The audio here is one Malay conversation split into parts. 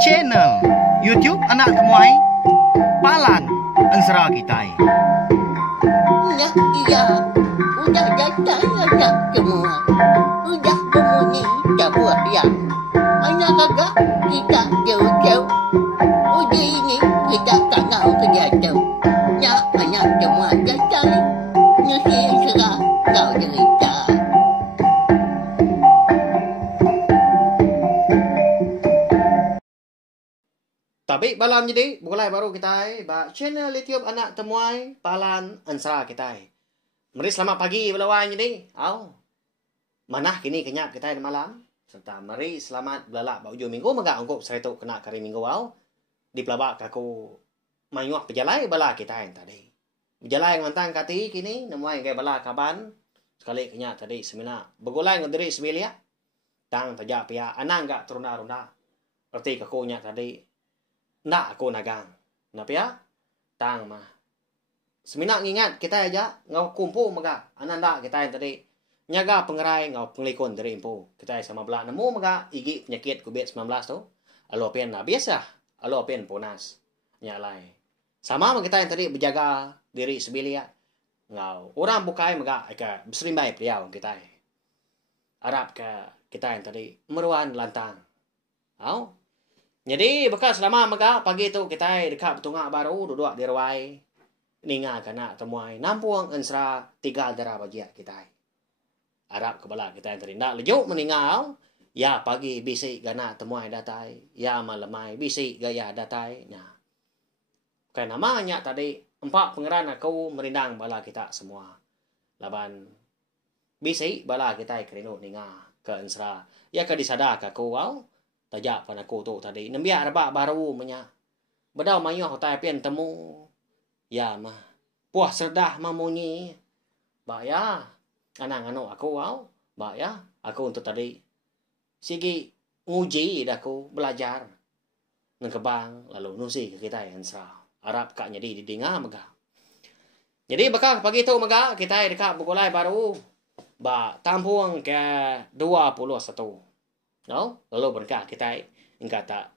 channel YouTube Anak Temuai Palan Ensera Kitai. Iya, udah datang anak semua. Udah berbunyi sebuah yang anak kakak kita jauh-jauh. Uji ini kita tak tahu kejatuh. Ya, anak semua datang. Nusi serah kau cerita. Tapi balam jadi mulai baru kita channel YouTube Anak Temuai Palan Ensera kita. Mari selamat pagi belawan jadi. Manah kini kenyap kita malam. Serta mari selamat belalak bau minggu megak angkup seretuk kena kari minggu di pelabak aku mayuah pejalai bala kita yang tadi. Pejalai ngantang kati kini nemuai gaya bala kaban. Sekali kenyap tadi semina begulai ngediri semilia. Tang tajak pia anang gak terunda-runda. Erti kakunya tadi. Nak aku nagang. Kenapa ya? Tang mah. Semina ngingat kita aja ngau kumpu mega. Ananda kita yang tadi. Nyaga pengerai ngau penglikon dari impu. Kita sama belah nemu mega igi penyakit COVID-19 tu. Alo pian na biasa. Alo pian ponas. Nyalai. Sama sama kita yang tadi berjaga diri sebilia. Ngau orang bukai mega ika berserimbai priau kita. Arab ke kita yang tadi meruan lantang. Jadi bekas selama mega pagi tu kita dekat betungak baru duduk di ruai ninga kena temuai nampuang ensra tiga darah bagi kita. Arab kebala kita yang tadi nak lejuk meninggal ya pagi bisik gana temuai datai ya malamai bisik gaya datai. Nah. Kan namanya tadi empat pengeran aku merindang bala kita semua. Laban bisik bala kita kerinut ninga ke ensra ya ke disadar ke aku tajak pada aku tu tadi. Nembiak rabak baru menya. Bedau mayuh hotai pian temu. Ya mah. Puah serdah mamunyi. Bak ya. Anang-anu aku Bak ya. Aku untuk tadi. Sigi nguji dah aku belajar. Nengkebang. Lalu nusi ke kita yang serah. Arab kak jadi didinga mega. Jadi bakal pagi tu mega. Kita dekat bukulai baru. Bak tampuang ke 21. No? Lalu berkah kita engkau tak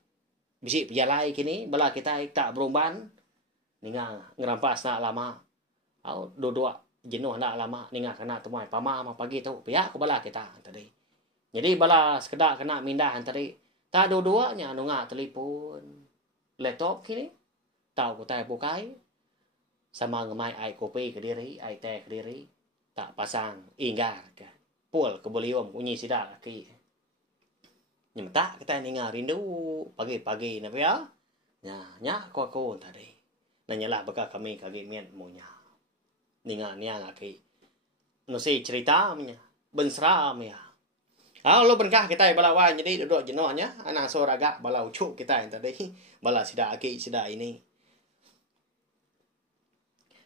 bisik pejalai kini bala kita tak berumban ninga ngerampas nak lama dua jenuh nak lama ninga kena temuai pama pagi tu pihak ke bala kita tadi. Jadi bala sekedar kena mindah tadi tak dua-duanya nunga telefon laptop kini tahu kita bukai sama ngemai ai kopi ke diri ai teh ke diri tak pasang inggar ke pul ke bolium bunyi sidak laki. Tak kita ninga rindu pagi-pagi na ya. Nya ko tadi. Nanyalah baka kami kagi mian monya. Ninga nia ngaki. No si cerita menya. Bensra menya. Lo benkah kita balawan jadi duduk jenuhnya anak soraga bala ucuk kita yang tadi. Bala sida aki sida ini.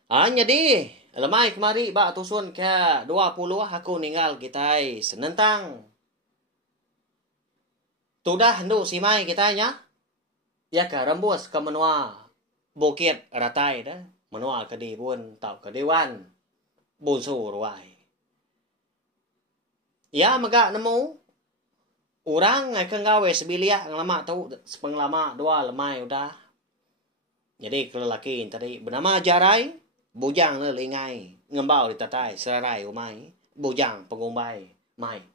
Jadi lemai kemari bak tusun ke 20 aku ninggal kita senentang. Tudah hendu simai kita nya. Ya ke rembus ke menua bukit ratai dah. Menua ke di bun tau ke dewan. Bunsu ruai. Ya mega nemu. Orang ai kengawe sebilia ngelama tu sepenglama dua lemai udah. Jadi kelelaki tadi bernama Jarai. Bujang le lingai. Ngembau di tatai serai umai. Bujang pengumbai. Mai.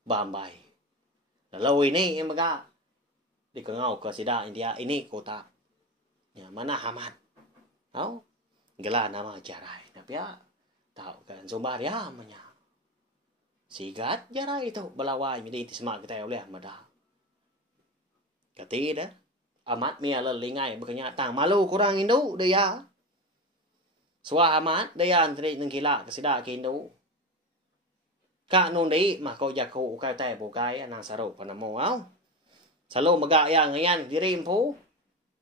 Bambai. Lalu ini yang mega dikengau ke sida India ini kota. Ya mana Hamad. Tahu? Gelar nama Jarai. Tapi ya tahu kan Zumbar ya menya. Sigat Jarai itu belawai jadi semak kita oleh Ahmada. Kati dah. Amat mia lelingai berkenyak tang malu kurang Hindu dia. Suah amat dia antri nengkila ke sida ke Hindu. Kak nun di mah kau jaku ukai teh bukai anang saru panamo selalu megak yang ngayan diri impu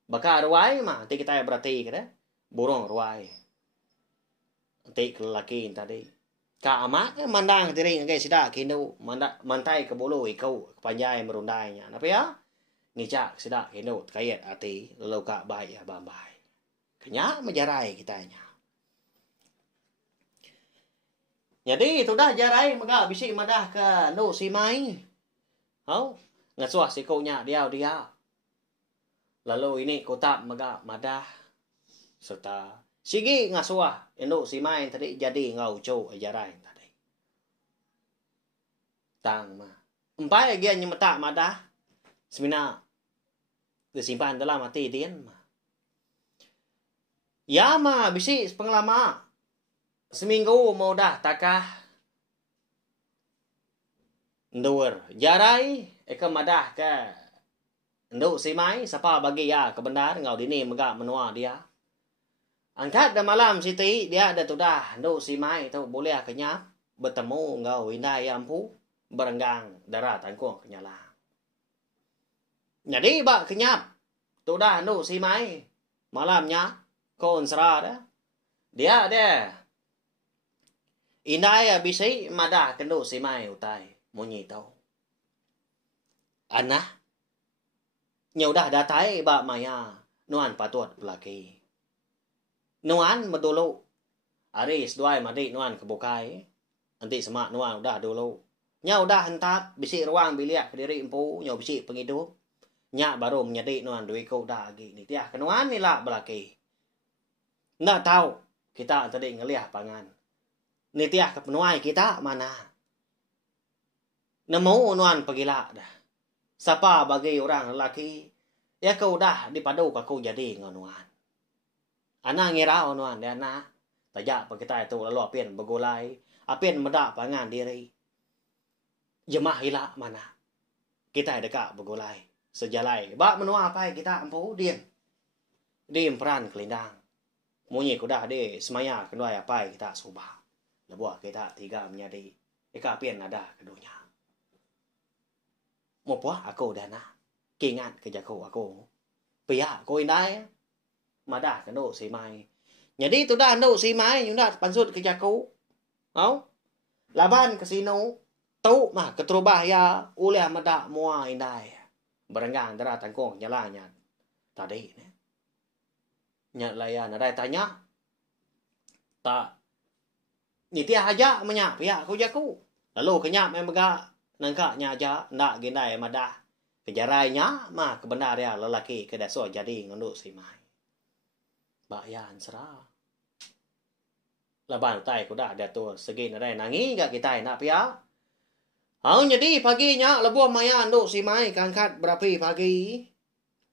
baka ruai mah nanti kita berarti kada burung ruai nanti lelaki tadi ka amat mandang diri ngai sida kindu mantai ke bulu ikau kepanjai merundainya apa ya ngicak sida kindu kayat ati lalu ka bai ya bambai kenya menjarai kitanya. Jadi itu dah jarai mega bisi madah ke nu simai. ngasuah si nya dia. Lalu ini kota maga madah serta sige ngasuah induk si main tadi jadi ngau cow ajaran tadi. Tang mah. Empai lagi nyemeta madah semina disimpan dalam hati dia mah. Ya mah bisi pengelama seminggu mau dah takah ndur jarai eka madah ke nduk si mai sapa bagi ya kebenar ngau dini mega menua dia. Angkat dah malam siti dia ada tu dah nduk si mai tu boleh kenyap bertemu ngau indai ampu berenggang darah tangkuang kenyala. Jadi bak kenyap tu dah nduk si mai malamnya kon sera dah. Dia indai bisi madah kenduk si mai utai munyi tau. Anah nhiều dah datai ba maya nuan patut laki. Nuan medulu. Aris duai madi nuan kebukai. Nanti semak nuan udah dulu. Nya udah hentat bisi ruang biliak kediri empu nyo bisi pengidup. Nya baru menjadi nuan duit kau dah lagi ni tiah kenuan ni lah belaki. Ndak tahu kita tadi ngeliah pangan. Ni tiah kepenuai kita mana. Nemu nuan pegila dah. Siapa bagi orang lelaki, ya kau dah dipadu kau jadi ngonuan. Anak ngira ngonuan dia anak. Tajak pa kita itu lalu apien begulai, apien medak pangan diri. Jemah hilak mana. Kita dekat begulai, sejalai. Bak menua apa kita empu diem. Diem peran kelindang. Munyi kuda de semaya kedua apa kita subah. Lebuah kita tiga menjadi. Ika apien ada keduanya. Một quá aku dah nak kingat kerja aku pihak aku indai mà dah kendo si mai jadi tu dah ndo si mai chúng ta pansut kerja aku mau laban casino tu mah ketrubah ya oleh mada mua indai berenggang darah tangkong nyalanya tadi nya layan ada tanya tak ni tia aja menya pihak aku jaku lalu kenyap memang nangkaknya aja nak gendai madah kejarainya mah kebenar ya lelaki kedaso jadi ngunduk si mai bayan serah laban tai kuda ada tu segi nadai nangi gak kita nak pia jadi paginya lebuh maya nduk si mai kangkat berapi pagi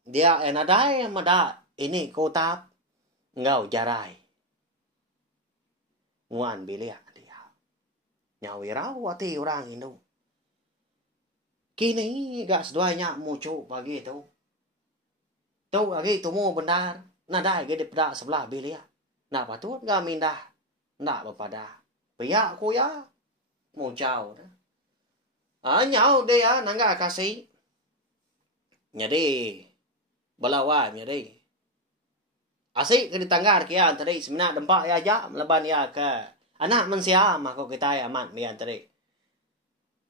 dia nadai madah ini kotap ngau jarai nguan bilia dia nyawirau wati orang Hindu. Kini gak seduanya muncul pagi tu. Tu lagi tu mau benar. Nadai gede pedak sebelah bilia. Nak patut gak mindah. Nak berpada. Pihak aku ya. Muncau. Nyau dia nangga kasih. Jadi. Balawan jadi. Asik ke ditanggar kian tadi. Seminat dempak ya aja. Meleban ya ke. Anak mensia. Maka kita amat mian tadi.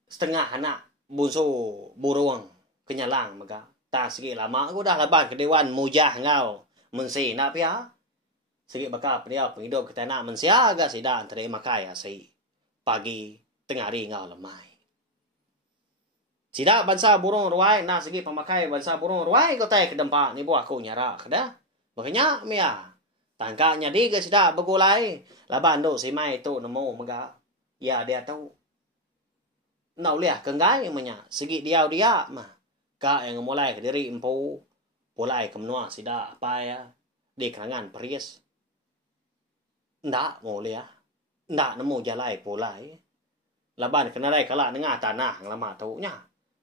Setengah anak. Bunso burung kenyalang maka tak segi lama aku dah laban ke dewan mujah ngau mensi nak pia segi bakal dia penghidup kita nak mensia agak sidang terima kaya si pagi tengah hari ngau lemai sidak bansa burung ruai nak segi pemakai bansa burung ruai kau tay ke dempak ni buah aku nyara kada makanya mia tangkanya di ke sidak begulai laban do si mai tu nemu maka ya dia tahu nau liah kenggai menya segi dia mah ka yang mulai ke diri empu mulai ke menua sida apa ya di kerangan peris ndak mau liah ndak nemu jalai pulai laban kena rai kala dengar tanah lama tau nya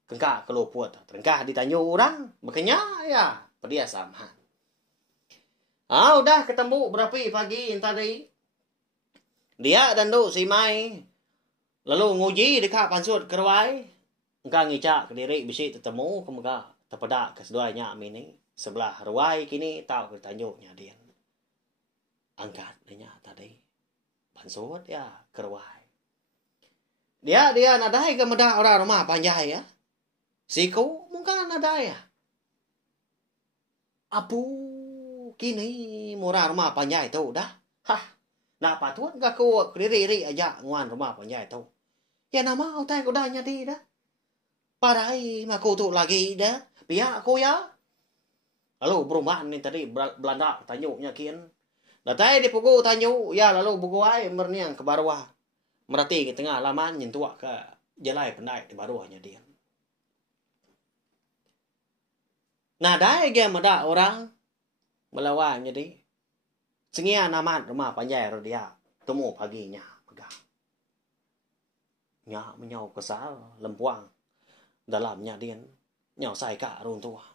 kengka keluput terengkah ditanyu orang makanya ya pedia sama udah ketemu berapi pagi tadi dia dan tu si mai lalu nguji dekat pansut kerwai. Engkau ngicak ke diri bisi tetemu kemuka terpedak ke seduanya amini. Sebelah ruai kini tahu ke tanjuknya dia. Angkat dia tadi. Pansut ya kerwai. Dia nadai ke medah orang rumah panjai ya. Siku mungkin nadai ya. Apu kini murah rumah panjai tu dah. Nak patut gak ku ke diri aja nguan rumah panjai tu. Ya nama utai ko dah nyadi dah. Padahal aku tu lagi dah. Pihak aku ya. Lalu perumahan ni tadi Belanda tanyuknya kian. Datai di pukul tanyu ya lalu buku ai merniang ke bawah. Merati ke tengah laman nyentuak ke jalai pendai di bawahnya dia. Nah dai ge mada orang melawan jadi. Sengia namat rumah panjai dia. Temu paginya megah. Nya menyau kesal lempuang dalamnya dia. Nyau sai ka runtua.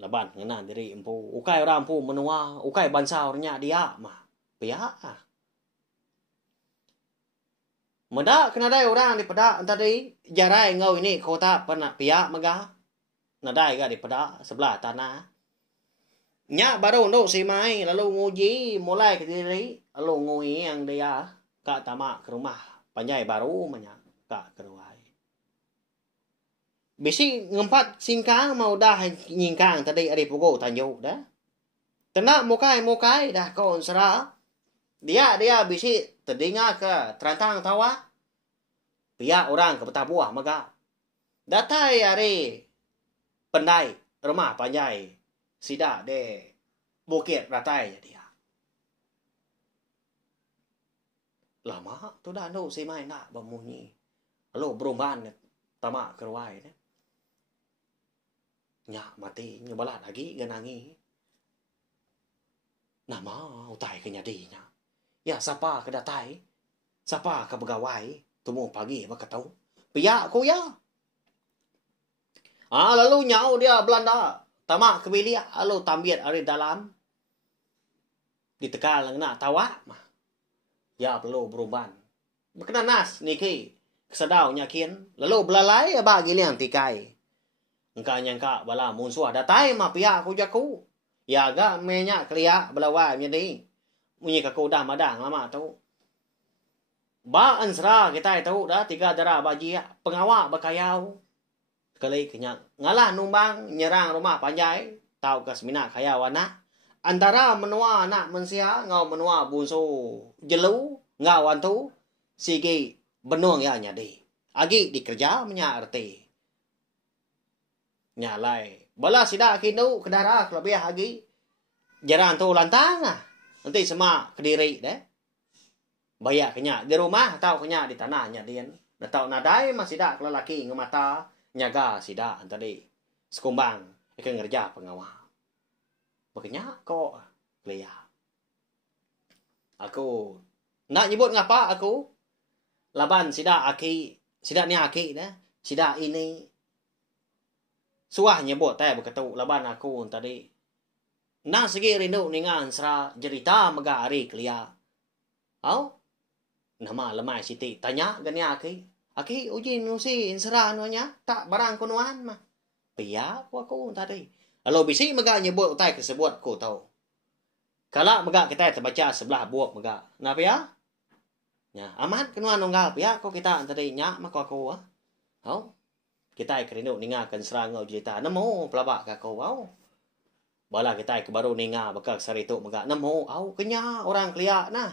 Laban ngena diri empu ukai orang empu menua ukai bansaurnya dia mah pihak meda kena dai orang di pada tadi jarai ngau ini kota pernah pihak mega nadai ga di pada sebelah tanah nya baru ndo si mai lalu nguji mulai ke diri lalu ngui yang dia ka tamak ke rumah panjai baru manya ka keruai bisi ngempat singkang mau dah nyingkang tadi ada pukul tanjuk dah. Tenak mokai dah kawan sera. Dia bisi terdengar ke terantang tawa. Pihak orang ke petah buah maka. Datai hari pendai rumah panjai. Sida de bukit ratai dia. Lama tu dah no si mai nak bemunyi. Lalu berumbaan tamak keruai ni. Nyak mati nyebalat lagi ganangi. Nama utai ke nyadinya. Ya siapa ke datai? Siapa ke pegawai? Temu pagi apa ketau? Pihak aku ya. Lalu nyau dia Belanda. Tamak ke bilik lalu tambiat ari dalam. Ditekal nak tawa mah. Ya perlu beruban. Berkena nas niki kesedau nyakin. Lalu belalai bagi liang tikai. Engkau nyangka bala musuh datai mah pihak aku jaku. Ya agak menyak kelia belawai jadi. Munyi kaku dah madang lama tu. Ba ansra kita tahu dah 3 darah baji pengawak bakayau. Sekali kenyak ngalah numbang nyerang rumah panjai. Tahu ke semina kayau anak. Antara menua anak mensia ngau menua bunsu jelu ngau antu sigi benuang ya nyadi. Agi dikerja menyak arti. Nyalai. Bala sida kinu kedara kelebih lagi. Jarang tu lantang ah. Nanti semak kediri deh. Bayak kenyak di rumah atau kenyak di tanahnya dia. Datau nadai masih dak lelaki ngemata nyaga sida tadi. Sekumbang ikan ngerja pengawal. Berkenyak kok kelia. Aku nak nyebut ngapa aku? Laban sida aki, sida ni aki dah. Sida ini suah nyebut teh berketu laban aku tadi. Nah segi rindu ningan sera cerita mega hari kelia. Au? Nama lemai siti tanya gani aki. Aki uji nusi sera nuanya tak barang kunuan mah. Pia aku tadi. Lalu bisi mega nyebut utai kesebut ku tahu. Kalau mega kita terbaca sebelah buak mega. Nah pia? Ya, amat kenuan nunggal pia ko kita tadi nyak mak aku ah. Au? Kita kerindu ningakan serang ngau cerita. Namo pelabak ka kau au. Bala kita ke baru ninga bakal saritu mega. Namo au kenya orang kelia nah.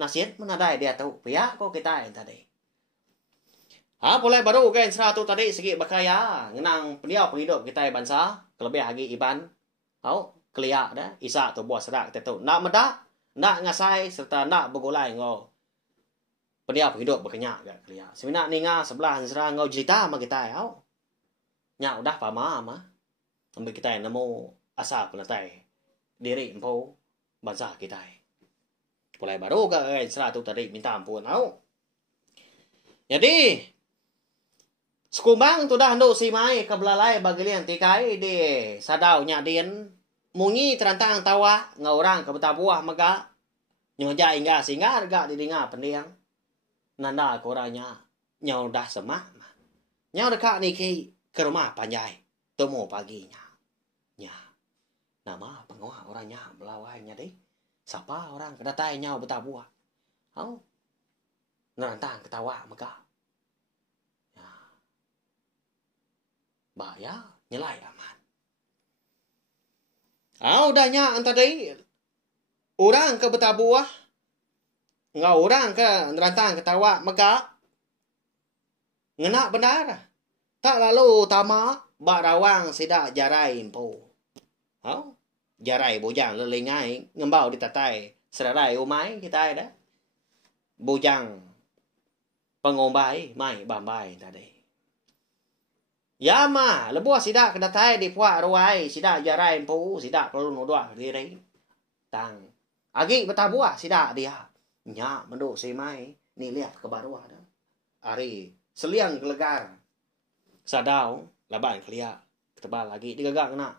Nasihat menadai dia tahu pihak ko kita tadi. Boleh baru kan seratu tadi segi bakaya ngenang pendiau penghidup kita bangsa kelebih lagi iban. Au kelia dah isa tu buat serak kita tu. Nak medak, nak ngasai serta nak begulai ngau. Pendiau penghidup berkenyak gak kelia. Semina ninga sebelah serang ngau cerita sama kita au. Nya udah pama mah. Ambil kita nemu asa pelatai diri empu bangsa kita. Mulai baru ke seratu tadi minta ampun au. Jadi sekumbang tu dah nduk si mai ke belalai bagi liang tikai di sadau nya dien mungi terantang tawa ngaurang ke betabuah mega nyoja hingga singa harga didinga pendiang. Nanda koranya nyau dah semak mah. Nyau dekat niki ke rumah panjai. Temu paginya. Nya. Nama pengawal orangnya belawainya deh. Siapa orang kedatai nyau betabuah. Au. Nerantang ketawa mega. Ya. Bahaya nyelai aman. Udahnya tadi orang ke betabuah. Ngau orang ke nerantang ketawa mega. Ngena benar. Tak lalu tama barawang sida jarai impo. Jarai bojang lelengai ngembau di tatai serarai umai kita dah. Bojang pengombai mai bambai tadi. Yama lebuah sida kedatai di puak ruai sida jarai impo sida perlu nodua diri. Tang. Agi betabuah sida dia. Nya menduk si mai ni lihat ke baruah dah. Ari seliang gelegar. Sadau laban kelia ketebal lagi digagak kena.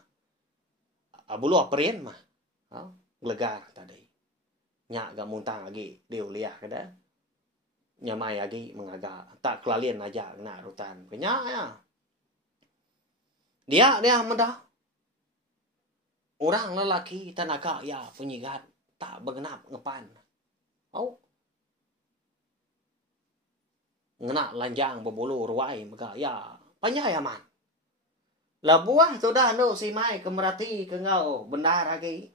Buluh perien mah. Gelegar tadi. Nya gak muntang lagi dia liah kada. Nya mai lagi mengagak. Tak kelalian aja kena rutan. Kenya ya. Dia mendah. Orang lelaki tenaga ya penyigat tak bergenap ngepan. Ngena lanjang berbulu ruai mega ya panjang ya man. Lah buah sudah no si mai kemerati ke ngau bendar lagi.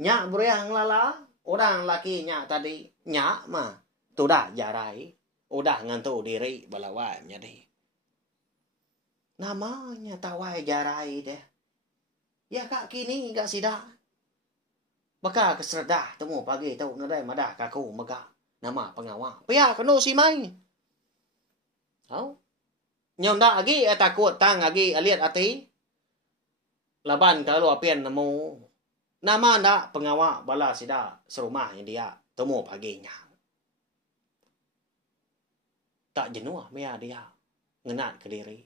Nyak beriang lala orang laki nyak tadi nyak mah sudah jarai udah ngantu diri balawai jadi. Namanya tawai jarai deh. Ya kak kini gak sida. Baka keserdah temu pagi tau nadai madah kaku mega nama pengawal. Pia keno si mai. Nyonda lagi takut tang lagi aliat ati. Laban kalau apian nemu. Nama ndak pengawal bala sida serumah yang dia temu paginya. Tak jenuh mea dia ngenat ke diri.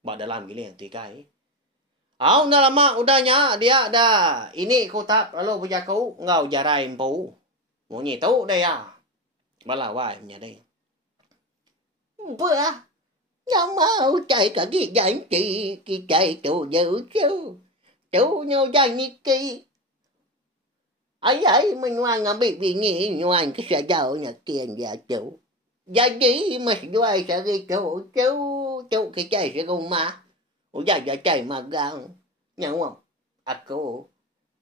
Bak dalam gili yang tikai. Dah lama udahnya dia dah. Ini kau tak lalu punya kau ngau jarai empu. Mau nyi tahu dah ya. Bala wai punya deh. Bữa nhà mau chạy cả cái danh chị chạy tụ dự chú nhau danh như kỳ ấy mình ngoan ngắm bị nghĩ ngoan cái sẽ giàu nhà tiền và chủ gia gì mà doai sẽ cái chú cái chạy sẽ không mà ủa dạ chạy mà gan nhau không cô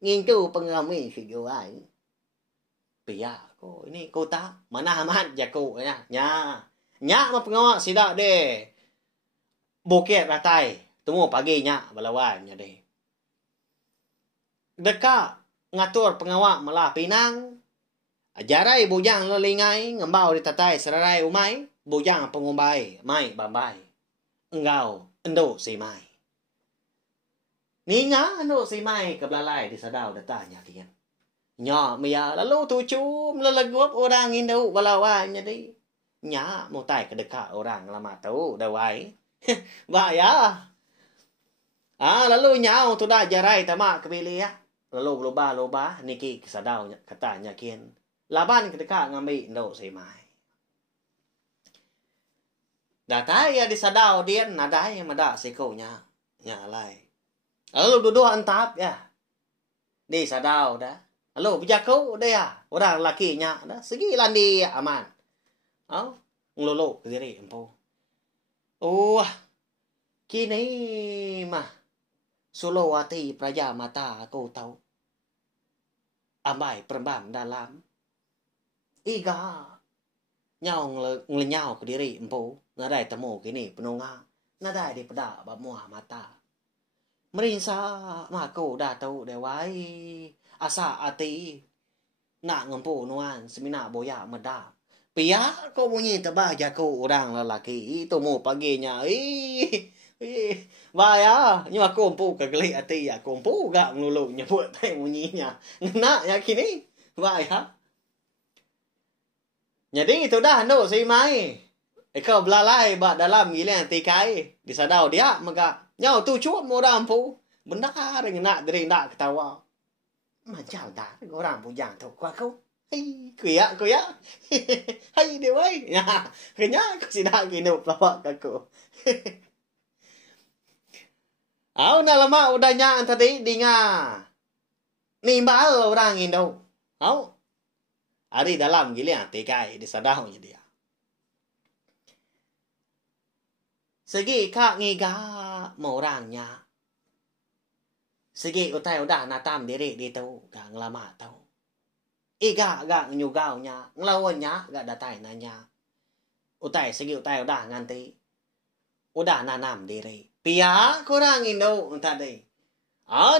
nghiên cứu bằng mình sẽ doai Pia ko ini kota mana aman jago ya. Nya ma pengawal sida de. Bukit ratai. Temu pagi nya balawai nya de. Deka ngatur pengawal malah pinang. Jarai bujang lelingai ngembau di tatai serarai umai. Bujang pengumbai mai bambai. Engau endo si mai. Ninya endo si mai kebelalai di sadau datanya kian. Nya mia lalu tuju melelegup orang indau balawai nya de. Nya mau tai ke dekat orang lama tahu dah wai. Bahaya. Lalu nyau tu dah jarai tamak kepilih ya. Lalu loba niki kesadau katanya kian. Laban ke dekat ngambil ndok semai. Dah tai ya disadau dia nadai madak sekonya. Nya lai. Lalu duduk antap ya. Di sadau dah. Lalu berjakau dah ya. Orang lakinya dah segi landi aman. Ngelolo ke diri empo. Kini mah Sulawati praja mata aku tahu. Ambai perembam dalam. Iga nyau ngelenyau ke diri empo. Nadai temu kini penunga. Nadai di pedak bamuah mata. Merinsa maku dah tahu dewai. Asa ati. Nak ngempu nuan semina boya medap. Pia kau bunyi tebah jaku orang lelaki itu mau paginya. Bahaya. Nyu aku empu kegeli hati aku empu gak ngelulu nyebut teh bunyinya. Ngena ya kini. Bahaya. Jadi itu dah no si mai. Kau belalai bak dalam gila tikai. Disadau dia maka nyau tu cuat mau rampu. Benar ngena diri nak ketawa. Macam dah orang bujang tu kuat kau. Kuya. Hai dia wai. Ya, kenya aku sida gini pelawak aku. Nak lama udahnya tadi dinga. Nimbal orang Indo. Hari dalam gila tikai disadaunya dia. Segi kak ngiga mau orangnya. Segi utai udah natam diri di tahu gak ngelama tahu. Iga gak nyugaunya, ngelawannya gak datai nanya. Utai segi utai udah nganti. udah nanam diri. Pihak kurang Indo tadi.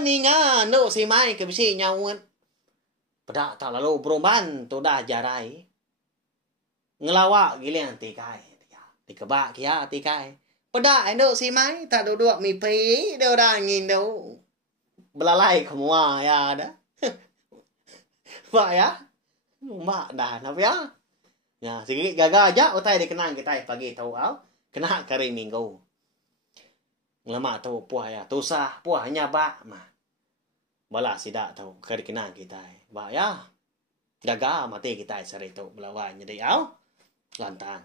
Ni nga no si mai ke bisi nyawun. Pada tak lalu perubahan tu dah jarai. Ngelawak gilian tikai. Dikebak kia tikai. Pada Indo si mai tak duduk mi pi dia orang Indo. Belalai semua ya dah. Pak ya. Mak dah apa ya? Ya, sikit gagal aja utai dikenang kita pagi tahu au. Kena kari minggu. Lama tahu puah ya, tusah puah nyaba mah. Bala sidak tahu kari kenang kita. Ba ya. Gagal mati kita sari tu belawan jadi au. Lantang.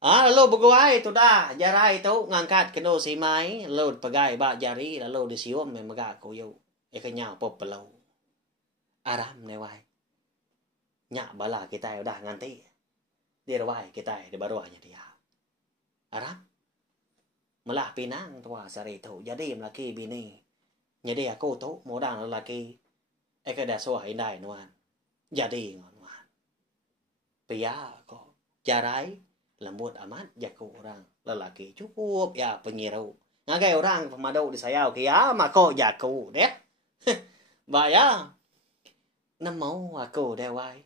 Lalu berguai tu dah jarai tu ngangkat keno si mai, lalu pegai ba jari lalu disium memegak koyo. Ekanya pop pelau. Aram newai. Nyak bala kita udah nganti. Dia rawai kita di baruahnya dia. Aram. Melah pinang tua sari tu. Jadi melaki bini. Jadi aku tu modang lelaki. Eka dah suah indai nuan. Jadi nuan. Pia ko. Jarai. Lembut amat jaku orang. Lelaki cukup ya penyiru. Ngagai orang pemadau di sayau kia mako jaku deh. Baya. Namo aku dewai.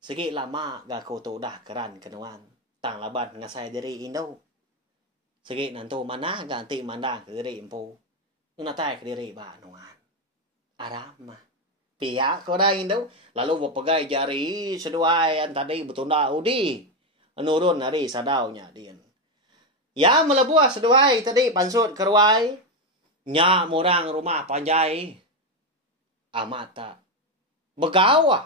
Segi lama gaku tu dah keran kenuan. Tang laban ngasai diri Indo. Segi nantu mana ganti mandang ke diri empu. Natai ke diri ba nuan. Aram mah. Pihak ko dah Indo. Lalu berpegai jari seduai yang tadi betunda udi. Nurun hari sadaunya dia. Ya melebuah seduai tadi pansut keruai. Nya murang rumah panjai. Amata. Begawa.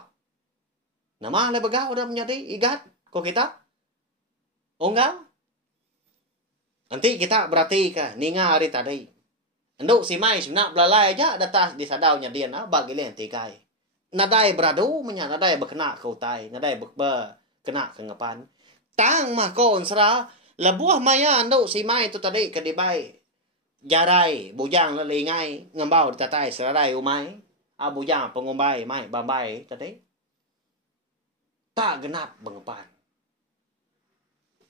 Nama le begaw dah menjadi igat ko kita. Oh enggak? Nanti kita berarti ke ninga hari tadi. Enduk si mai sebenak belalai aja datang di sadaunya dia na bagi len tikai. Nadai beradu menya nadai berkena ke utai, nadai berkena ke ngepan. Tang mah kon sera lebuah maya enduk si mai tu tadi ke dibai. Jarai bujang lelingai ngembau di tatai serai umai. Bujang pengumbai mai bambai tadi. Tak genap bengepan.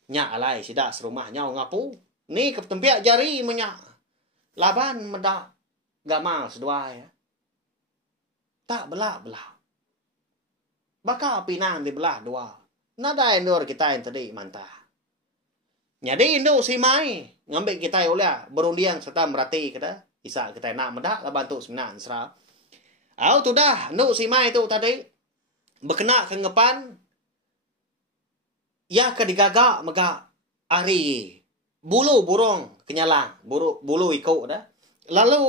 Nyak alai sidak serumah nyau ngapu. Ni ketempiak jari menyak. Laban medak gamal sedua ya. Tak belak-belak. Baka pinang dibelah dua. Nadai nur kita yang tadi mantah. Jadi Indo si mai. Ngambil kita oleh berundiang serta merati kita. Isa kita nak medak laban tu sebenarnya serah. Tu dah. Indo si mai tu tadi. Berkena ke ngepan. Ya ke digagak megak. Ari. Bulu burung kenyalang. Bulu ikut dah. Lalu.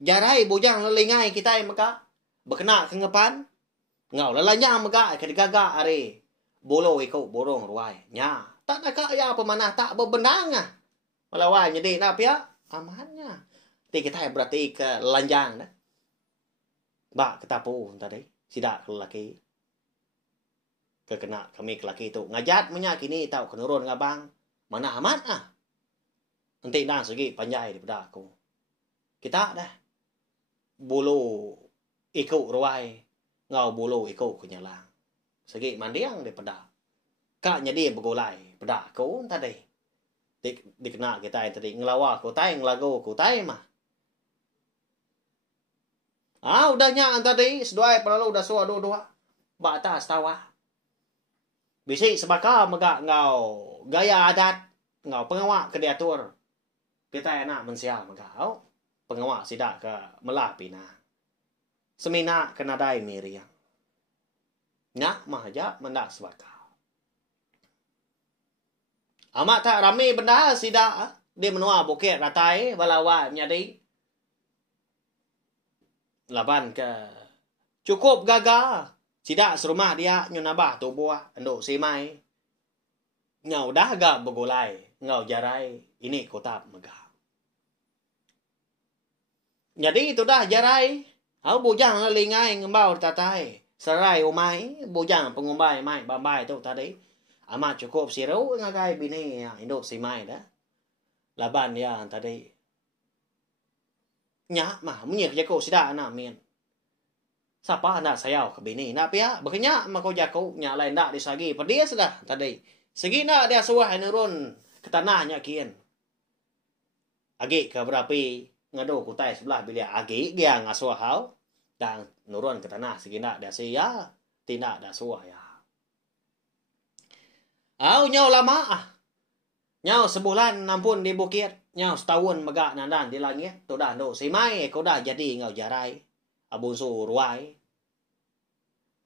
Jarai bujang lelingai kita yang megak. Berkena ke ngepan. Ngau lalanya megak ke digagak ari. Bulu ikut burung ruai. Nya. Tak nak kaya pemanah tak berbendang ah. Melawan jadi nak ya. Amannya. Ti kita berarti ke lanjang dah. Bak ketapu tadi. Sidak lelaki. Kekena kami lelaki tu. Ngajat menyakini tahu kenurun ngabang. Mana amat ah. Nanti nang segi panjai daripada aku. Kita dah. Bulu ikut ruai. Ngau bulu ikut kenyalang. Segi mandiang daripada. Kak jadi bergolai. Pada aku tadi. Dikena kita tadi. Ngelawak ku tay. Ngelagu ku tay mah. Udah nyak tadi. Seduai perlu dah suah dua-dua. Batas tawa. Bisik sebaka megak ngau gaya adat. Ngau pengawak ke diatur. Kita enak mensial megak. Pengawak sidak ke melah pina. Semina ke nadai miriang. Nyak mahajak mendak sebaka. Amat tak ramai benda sidak. Dia menua bukit ratai. Balawat menjadi. Laban ke. Cukup gagal. Sidak serumah dia. Nyunabah tu buah. Enduk si mai. Ngau dah agak bergolai. Ngau jarai. Ini kota megah. Jadi itu dah jarai. Bujang lelingai ngembau tatai. Serai umai. Bujang pengumbai mai. Bambai tu tadi. Amat cukup siru ngagai bini ya induk si mai dah. Laban dia tadi. Nyak mah menyek jago sidak anak min. Siapa nak sayau ke bini nak pia berkenyak mako jago nyak lain dak disagi pedia sudah tadi. Segi nak dia suah nurun ke tanahnya kian. Agi ke berapi ngado kutai sebelah bilia agi dia ngasuah hau dan nurun ke tanah segi nak dia sia tidak dia suah ya. Au nyau lama ah. Nyau sebulan nampun di bukit, nyau setahun megak nandan di langit, tu dah nduk simai ko dah jadi ngau jarai. Abun su ruai.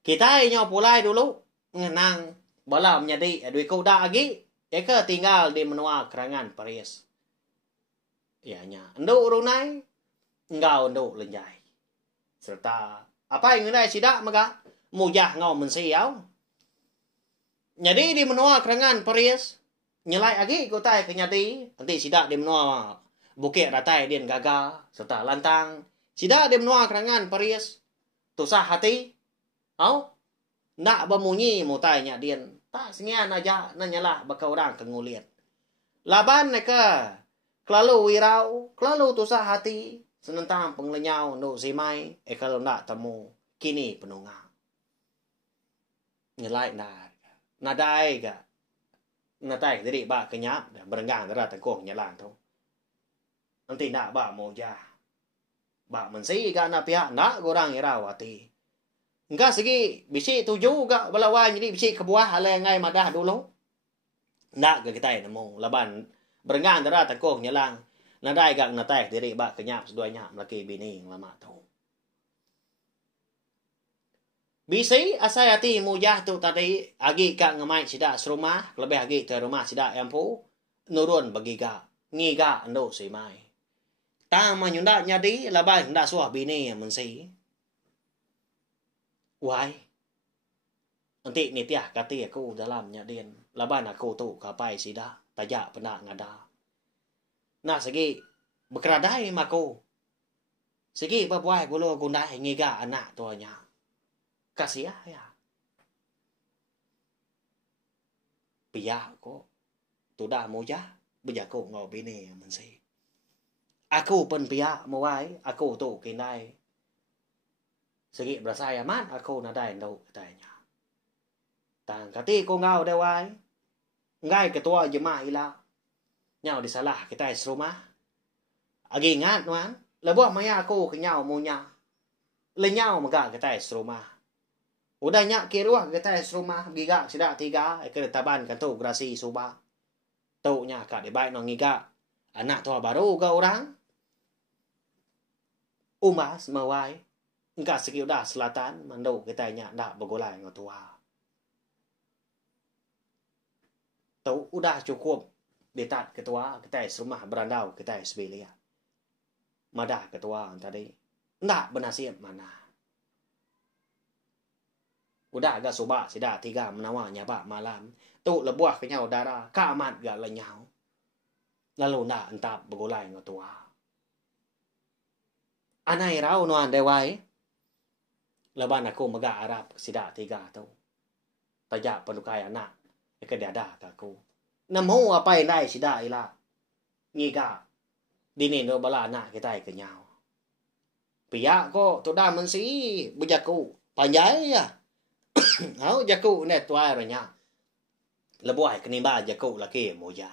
Kita nyau pulai dulu ngenang bala menjadi duit ko dah agi, eka tinggal di menua kerangan Paris. Ya nya, nduk runai ngau nduk lenjai. Serta apa yang ngendai sidak megak mujah ngau mensiau. Jadi di menua kerangan Paris nyelai agi kutai ke nyati nanti sidak di menua bukit ratai dia gagal serta lantang sidak di menua kerangan Paris tusah hati au nak bemunyi mutai nya dia tak sengian aja nanyalah bakal orang kenguliat laban neka kelalu wirau kelalu tusah hati senentang penglenyau nduk simai kalau nak temu kini penunga nyelai nadai ga natai diri ba kenyap berenggang dara tengkoh nyalang tu nanti nak ba moja ba mensi ga na pihak nak gorang irawati enggak segi bisi tuju ga balawan jadi bisi kebuah ale ngai madah dulu nak ga kita nemu laban berenggang dara tengkoh nyalang nadai ga natai diri ba kenyap seduanya laki bini lama tu bisi asai hati mujah tu tadi agi ka ngamai sida serumah lebih agi ke rumah sida empu nurun bagi ga ngiga ndo simai ta manyunda nyadi labai nda suah bini mensi wai nanti nitiah kati aku dalam nyadin laban aku tu kapai sida tajak pena ngada nah segi berkeradai maku segi babuai gulo gundai ngiga anak tuanya kasih ya pihak ko tu dah mujah bây ko ngau bini mensi aku pen pihak mawai aku tu kinai segi berasa amat aku nadai ndau katanya tang kati ko ngau dewai ngai ketua jemaah ila nyau disalah kita serumah agi ngat wan lebuh maya aku kenyau munya lenyau megak kita serumah udah nyak kiruah kita serumah giga sida tiga keretaban kan tu grasi suba tu nya ka di baik no ngiga anak tua baru ga orang umas mawai engka segi udah selatan mandau kita nyak ndak begolai ngo tua tu udah cukup detat ketua kita serumah berandau kita sebelia madah ketua tadi ndak benasib mana udah agak soba sida tiga menawa nyaba malam tu lebuah kenyau darah kamat ga lenyau lalu nak entap begolai ngotua anai rau nuan dewai leban aku mega arab sida tiga tu tajak pendukai anak ke dada aku nemu apa indai sida ila ngiga dini no bala anak kita kenyau pihak ko tu dah mensi bujaku panjai ya hau jaku net tuai ranya lebuai kenimba jaku laki moja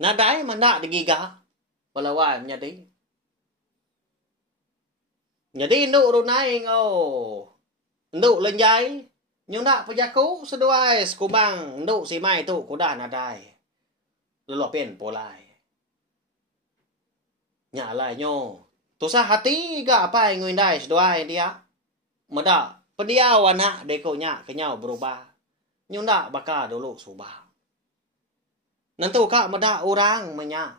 nadai mana digiga balawan nyadi nduk runai ngo nduk lenjai nyunda pajaku seduai skubang nduk simai tu kuda nadai lelopin polai nyalai nyo tusah hati ga apa yang ngindai seduai dia meda pediawan hak dekonya kenyau berubah nyunda baka dulu subah nantu kak meda orang menya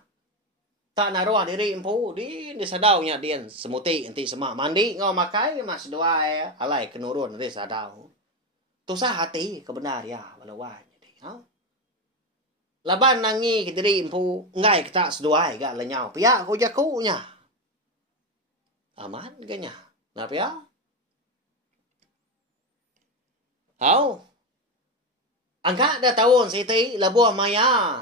tak naruh diri empu di sadau nya dien semuti enti semak mandi ngau makai mas doa alai kenurun di sadau tusah hati kebenar ya balawan jadi ha laban nangi ke diri empu ngai kita seduai ga lenyau pia ko jakunya aman ganya nah pia hau angka dah tahun siti labuah maya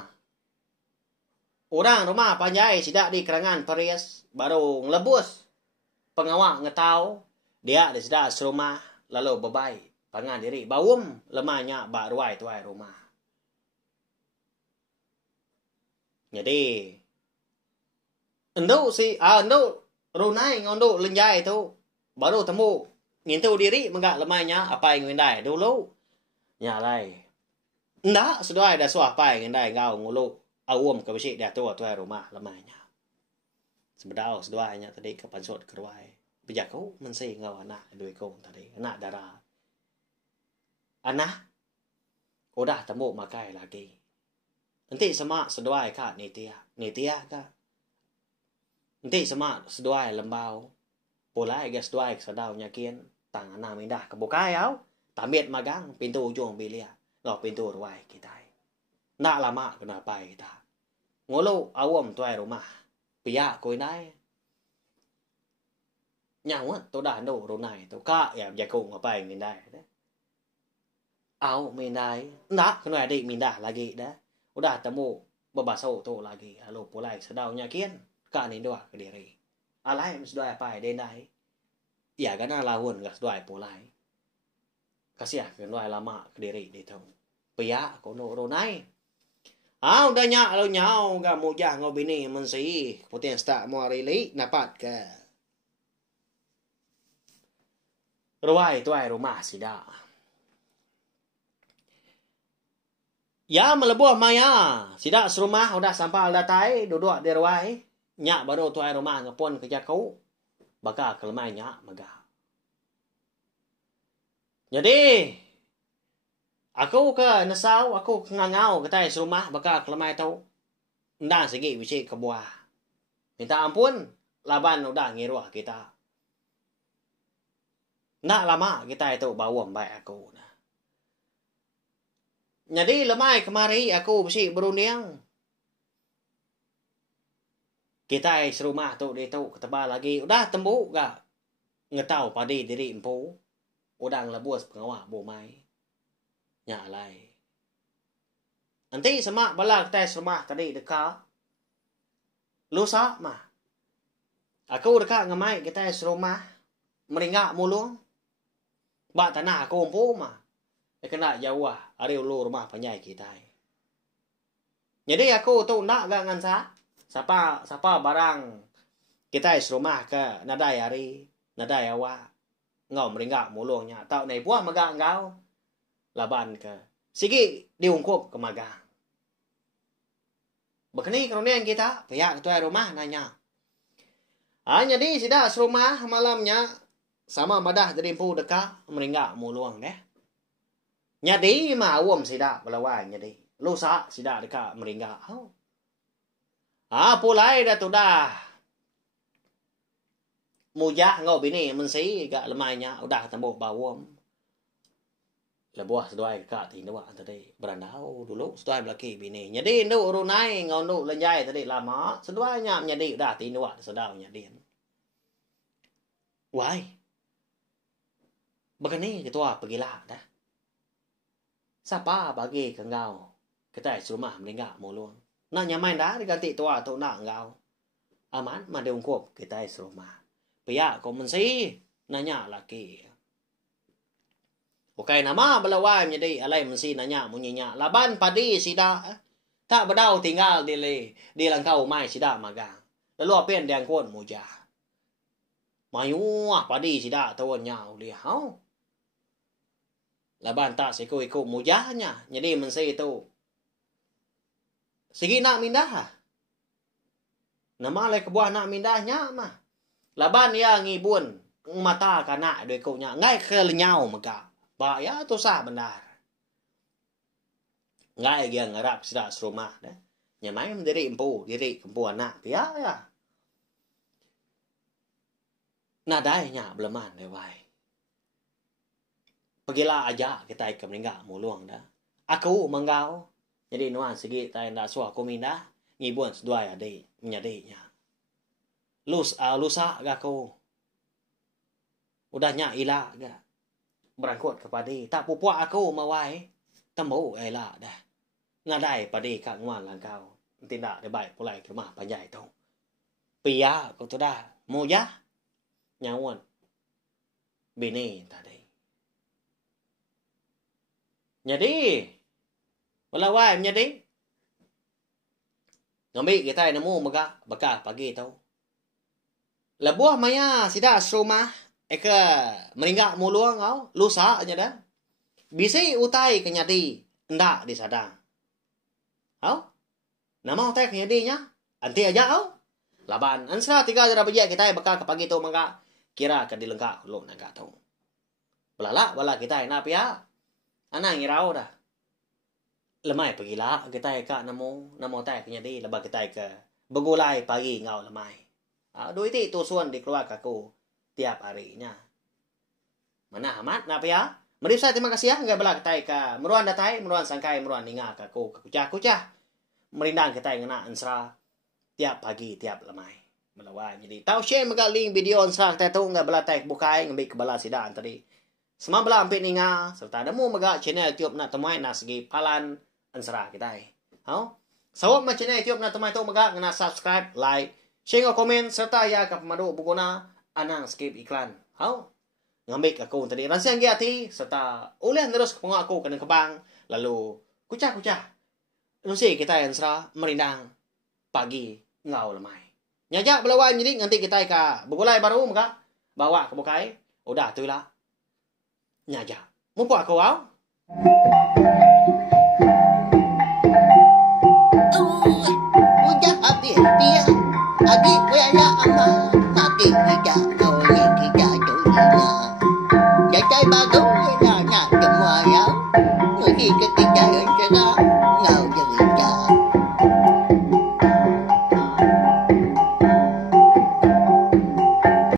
orang rumah panjai sidak di kerangan Paris baru ngelebus pengawak ngetau dia di sidak serumah lalu bebai pangan diri bawum lemahnya bak ruai tuai rumah Jadi Endo Runai ngondo lenjai tu baru temu ngintu diri menggak lemahnya apa yang ngindai dulu nyalai ndak sedoi dah suah pai ngindai ngau ngulu awum ke besi dah tu rumah lemahnya sebedau sedoanya tadi ke pansot keruai bejaku mensi ngau anak doi kong tadi anak darah anak udah temu makai lagi nanti sama sedoai kak nitia kak nanti sama sedoai lembau pulai gas sedoai sedau nyakin tang anak mindah kebukai au tamit magang pintu ujung bilia lo pintu ruai kita nak lama kenapa kita ngolo awam tuai rumah pia koi nai nyawat tu dah no runai tu ka ya jago ngapai mindai au mindai nak kena adik mindah lagi dah udah temu bebaso tu lagi halo pulai sedau nyakin ka ni doa ke diri alai sudah apa denai ya kana lawan gas doa pulai kasih ke doa lama ke diri di tu pia kono runai udah nyak lo nyau ga mujah ngobini mensi putih sta mo rili napat ke ruai tuai rumah sida ya melebuh maya sida serumah udah sampai datai duduk di ruai nyak baru tuai rumah ngepon kerja kau baka kelemai nyak megah jadi aku ke nesau aku ngangau ketai serumah baka kelemai tau ndang segi wici kebuah minta ampun laban udah ngiruah kita nak lama kita itu bawam baik aku nah jadi lemai kemari aku besi berunding kita serumah tu dia tu ketebal lagi udah tembu gak ngetau padi diri empu udah ngelebus pengawah bomai nyalai nanti semak bala kita serumah tadi dekat lusa mah aku dekat ngemai kita serumah meringak mulung bak tanah aku empu mah kena jauh hari ulu rumah penyai kita jadi aku tu nak gak ngansa Sapa barang kita serumah ke nadai hari nadai awak ngau meringak mulungnya tau nei puah magang ngau laban ke sigi diungkup ke magang begini kerunian kita pihak tuai rumah nanya jadi sida serumah malamnya sama madah dari empu dekat meringak mulung deh nyadi mah awam sida belawai nyadi lusa sida dekat meringak pulai dah tu dah. Mujah ngau bini mensi gak lemahnya udah tembok bawom. Lebuah seduai kak ti dua tadi berandau dulu seduai belaki bini. Jadi nduk runai ngau nduk lenjai tadi lama seduainya nyadi udah ti dua sedau nyadin. Wai. Begini ketua pergilah dah. Siapa bagi ke ngau? Kita rumah meninggal mulung. Nak nyamain dah diganti tua atau nak engkau. Aman mah diungkup kita serumah. Pihak kau mensi nanya laki. Bukai nama belawai menjadi alai mensi nanya munyinya. Laban padi sida tak berdau tinggal di langkau mai sida magang. Lalu apa yang diangkut mujah. Mayu padi sida tawon nyau dia. Laban tak siku mujahnya. Jadi mensi itu sige nak mindah. Nama lay kebuah nak mindahnya mah. Laban ya ngibun mata kana doi kau nya ngai ke lenyau maka. Ba ya tu sah benar. Ngai dia ngarap sida serumah dah. Nya mai diri empu, diri empu anak ya ya. Nadainya beleman deh wai. Pergilah aja kita ke meninggal mulung dah. Aku menggau jadi nuan segi tay ndak suah aku mindah ngibun sedua adik menyadiknya. Lusa gaku. Udahnya ila ga. Berangkut ke padi. Tak pupuak aku mawai. Temu ela dah. Ngadai padi kak nguan langkau. Tindak dia baik pulai ke rumah panjai tu. Pia kau tu dah. Mujah. Nyawon. Bini tadi. Jadi. Walawai menjadi Ngambil kita nemu megak bekah pagi tau. Lebuah maya sida rumah eka meringak muluang kau lusa nya dah. Bisi utai kenyadi ndak di sadang. Kau? Nama utai kenyadinya anti aja kau. Laban ansra tiga dara bejak kita bekah ke pagi tau megak kira ke dilengkak lu naga tau. Belala bala kita na pia. Ana ngirau dah. Lemai pergi lah kita ka namo tai kenyadi lebah kita ke begulai pagi ngau lemai. Duit itu suan dikeluarkan aku tiap harinya. Mana amat nak ya? Mari saya terima kasih ya enggak bela ketai ka meruan datai meruan sangkai meruan ninga ka aku kucah merindang ketai ngena ansra tiap pagi tiap lemai. Melawan jadi tahu share mega link video ansra ketai tu enggak bela tai bukai ngambil ke bala sidang tadi. Semua bela ampit ninga serta demo mega channel YouTube nak temai nak segi palan ansra ketai. Hau? Sawab ma channel YouTube nak temai tu mega ngena subscribe, like, share komen serta ya ka pemadu buguna anang skip iklan. Hau? Ngambil aku tadi rasa yang hati serta oleh terus pengok aku kena kebang lalu kucah-kucah. Nusi kita yang serah merindang pagi ngau lemai. Nyajak belawan jadi nanti kita ka begulai baru muka bawa ke bukai. Udah tu lah. Nyajak. Mumpu aku au. Udah habis dia. Adik kuya ama. Mati kita kau ni kita tu ina. Jai bagus.